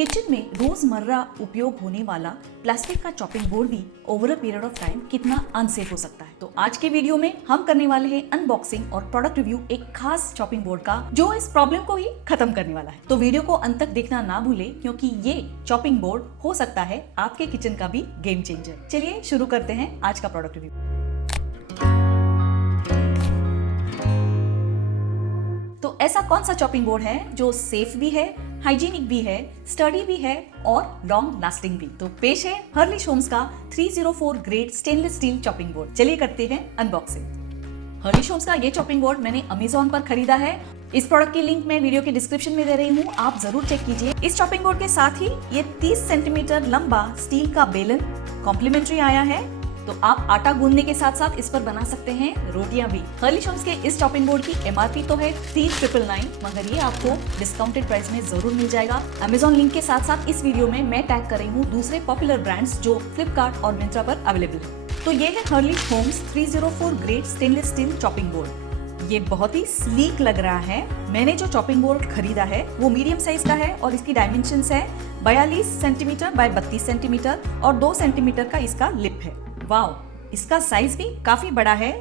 Kitchen में रोजमर्रा उपयोग होने वाला प्लास्टिक का चॉपिंग बोर्ड भी over a period of time कितना अनसेफ हो सकता है। तो आज के वीडियो में हम करने वाले हैं अनबॉक्सिंग और प्रोडक्ट रिव्यू एक खास चॉपिंग बोर्ड का जो इस प्रॉब्लम को ही खत्म करने वाला है। तो वीडियो को अंत तक देखना ना भूले क्योंकि ये चॉपिंग बोर्ड हो सकता है आपके किचन का भी गेम चेंजर। चलिए शुरू करते हैं आज का प्रोडक्ट रिव्यू। तो ऐसा कौन सा चॉपिंग बोर्ड है जो सेफ भी है, हाइजीनिक भी है, स्टडी भी है और लॉन्ग लास्टिंग भी। तो पेश है हर्लिश होम्स का 304 grade stainless steel chopping board. चलिए करते हैं अनबॉक्सिंग। हर्लिश होम्स का ये चॉपिंग बोर्ड मैंने अमेज़न पर खरीदा है। इस प्रोडक्ट की लिंक मैं वीडियो के डिस्क्रिप्शन में दे रही हूँ, आप जरूर चेक कीजिए। इस चॉपिंग बोर्ड के साथ ही ये 30 सेंटीमीटर लंबा स्टील का बेलन कॉम्प्लीमेंट्री आया है। तो आप आटा गूंदने के साथ साथ इस पर बना सकते हैं रोटियां भी। हर्लिश होम्स के इस चॉपिंग बोर्ड की MRP तो है 3999, मगर ये आपको डिस्काउंटेड प्राइस में जरूर मिल जाएगा। अमेज़न लिंक के साथ साथ इस वीडियो में मैं टैग कर रही हूँ दूसरे पॉपुलर ब्रांड्स जो फ्लिपकार्ट और मिंत्रा पर अवेलेबल है। तो ये है Herlish Homes 304 grade stainless steel chopping board. ये बहुत ही स्लीक लग रहा है। मैंने जो चॉपिंग बोर्ड खरीदा है वो मीडियम साइज का है और इसकी डायमेंशंस है 42 सेंटीमीटर बाय 32 सेंटीमीटर और 2 सेंटीमीटर का इसका लिप है। वाओ, इसका साइज भी काफी बड़ा है।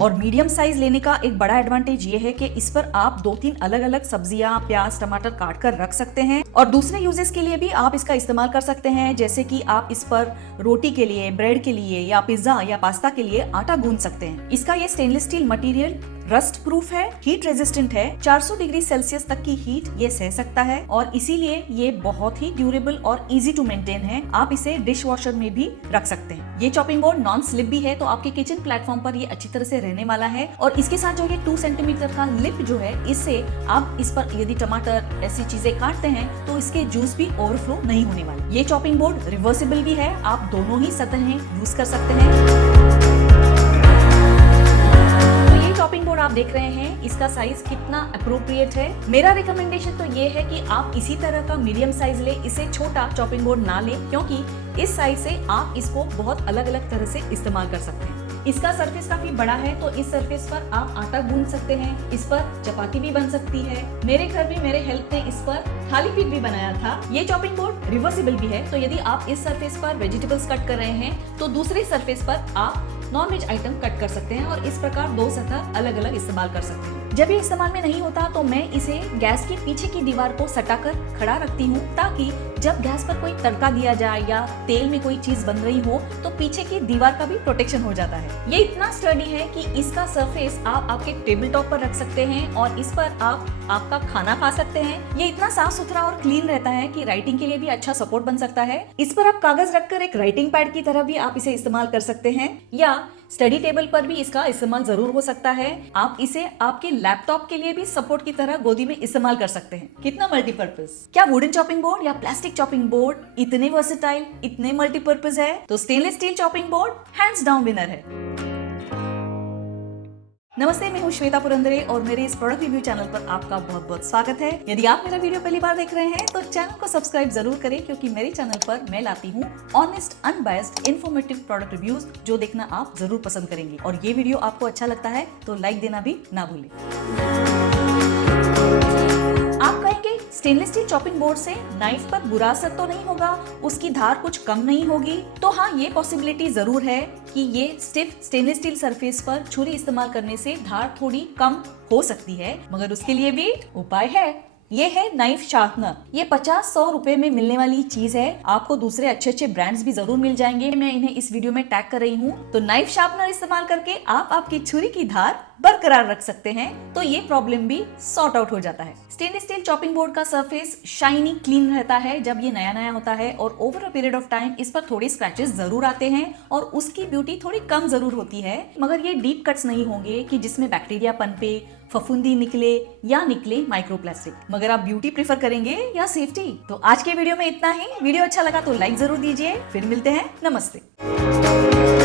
और मीडियम साइज लेने का एक बड़ा एडवांटेज ये है कि इस पर आप 2-3 अलग अलग सब्जियां, प्याज, टमाटर काट कर रख सकते हैं और दूसरे यूजेस के लिए भी आप इसका इस्तेमाल कर सकते हैं। जैसे कि आप इस पर रोटी के लिए, ब्रेड के लिए या पिज्जा या पास्ता के लिए आटा गूंद सकते हैं। इसका ये stainless steel material rust proof है, हीट रेजिस्टेंट है, 400 डिग्री सेल्सियस तक की हीट ये सह सकता है और इसीलिए ये बहुत ही ड्यूरेबल और इजी टू मेंटेन है। आप इसे डिश वॉशर में भी रख सकते हैं। ये चॉपिंग बोर्ड नॉन स्लिप भी है, तो आपके किचन प्लेटफॉर्म पर ये अच्छी तरह से रहने वाला है। और इसके साथ जो ये 2 सेंटीमीटर का लिप जो है, इससे आप इस पर यदि टमाटर ऐसी चीजें काटते हैं तो इसके जूस भी ओवरफ्लो नहीं होने वाले। ये चॉपिंग बोर्ड रिवर्सिबल भी है, आप दोनों ही सतहें यूज कर सकते हैं। चॉपिंग बोर्ड आप देख रहे हैं, इसका साइज कितना अप्रोप्रिएट है। मेरा रिकमेंडेशन तो ये है कि आप इसी तरह का मीडियम साइज ले, इसे छोटा चॉपिंग बोर्ड ना ले, क्योंकि इस साइज से आप इसको बहुत अलग अलग तरह से इस्तेमाल कर सकते हैं। इसका सरफेस काफी बड़ा है, तो इस सरफेस पर आप आटा गूंद सकते हैं, इस पर चपाती भी बन सकती है। मेरे घर में मेरे हेल्प ने इस पर थाली पीठ भी बनाया था। ये चॉपिंग बोर्ड रिवर्सिबल भी है, तो यदि आप इस सरफेस पर वेजिटेबल्स कट कर रहे हैं तो दूसरे सरफेस पर आप नॉन वेज आइटम कट कर सकते हैं और इस प्रकार 2 सतह अलग अलग इस्तेमाल कर सकते हैं। जब ये इस्तेमाल में नहीं होता तो मैं इसे गैस की पीछे की दीवार को सटाकर खड़ा रखती हूँ, ताकि जब गैस पर कोई तड़का दिया जाए या तेल में कोई चीज बन रही हो तो पीछे की दीवार का भी प्रोटेक्शन हो जाता है। ये इतना स्टडी है कि इसका सरफेस आप आपके टेबल टॉप पर रख सकते हैं और इस पर आप आपका खाना खा सकते हैं। ये इतना साफ सुथरा और क्लीन रहता है कि राइटिंग के लिए भी अच्छा सपोर्ट बन सकता है। इस पर आप कागज रखकर एक राइटिंग पैड की तरह भी आप इसे इस्तेमाल कर सकते हैं या स्टडी टेबल पर भी इसका इस्तेमाल जरूर हो सकता है। आप इसे आपके लैपटॉप के लिए भी सपोर्ट की तरह गोदी में इस्तेमाल कर सकते हैं। कितना मल्टीपर्पज! क्या वुडन चॉपिंग बोर्ड या प्लास्टिक चॉपिंग बोर्ड इतने वर्सेटाइल, इतने मल्टीपर्पज है? तो stainless steel chopping board hands down winner है। नमस्ते, मैं हूँ श्वेता पुरंदरे और मेरे इस प्रोडक्ट रिव्यू चैनल पर आपका बहुत बहुत स्वागत है। यदि आप मेरा वीडियो पहली बार देख रहे हैं तो चैनल को सब्सक्राइब जरूर करें, क्योंकि मेरे चैनल पर मैं लाती हूँ honest, unbiased, informative product reviews जो देखना आप जरूर पसंद करेंगे। और ये वीडियो आपको अच्छा लगता है तो लाइक देना भी ना भूलें। आप कहेंगे स्टेनलेस स्टील चॉपिंग बोर्ड से नाइफ पर बुरा असर तो नहीं होगा, उसकी धार कुछ कम नहीं होगी? तो हाँ, ये पॉसिबिलिटी जरूर है कि ये स्टिफ स्टेनलेस स्टील सरफेस पर छुरी इस्तेमाल करने से धार थोड़ी कम हो सकती है, मगर उसके लिए भी उपाय है। ये है नाइफ शार्पनर। ये 50-100 रुपए में मिलने वाली चीज है। आपको दूसरे अच्छे अच्छे ब्रांड्स भी जरूर मिल जाएंगे, मैं इन्हें इस वीडियो में टैग कर रही हूँ। तो नाइफ शार्पनर इस्तेमाल करके आप आपकी छुरी की धार बरकरार रख सकते हैं, तो ये प्रॉब्लम भी सॉर्ट आउट हो जाता है। स्टेनलेस स्टील चॉपिंग बोर्ड का सरफेस शाइनी, क्लीन रहता है जब ये नया नया होता है, और over a period of time इस पर थोड़े स्क्रैचेस जरूर आते हैं और उसकी ब्यूटी थोड़ी कम जरूर होती है, मगर ये डीप कट्स नहीं होंगे कि जिसमें बैक्टीरिया पनपे, फफूंदी निकले या निकले माइक्रोप्लास्टिक। मगर आप ब्यूटी प्रेफर करेंगे या सेफ्टी? तो आज के वीडियो में इतना ही। वीडियो अच्छा लगा तो लाइक जरूर दीजिए। फिर मिलते हैं। नमस्ते।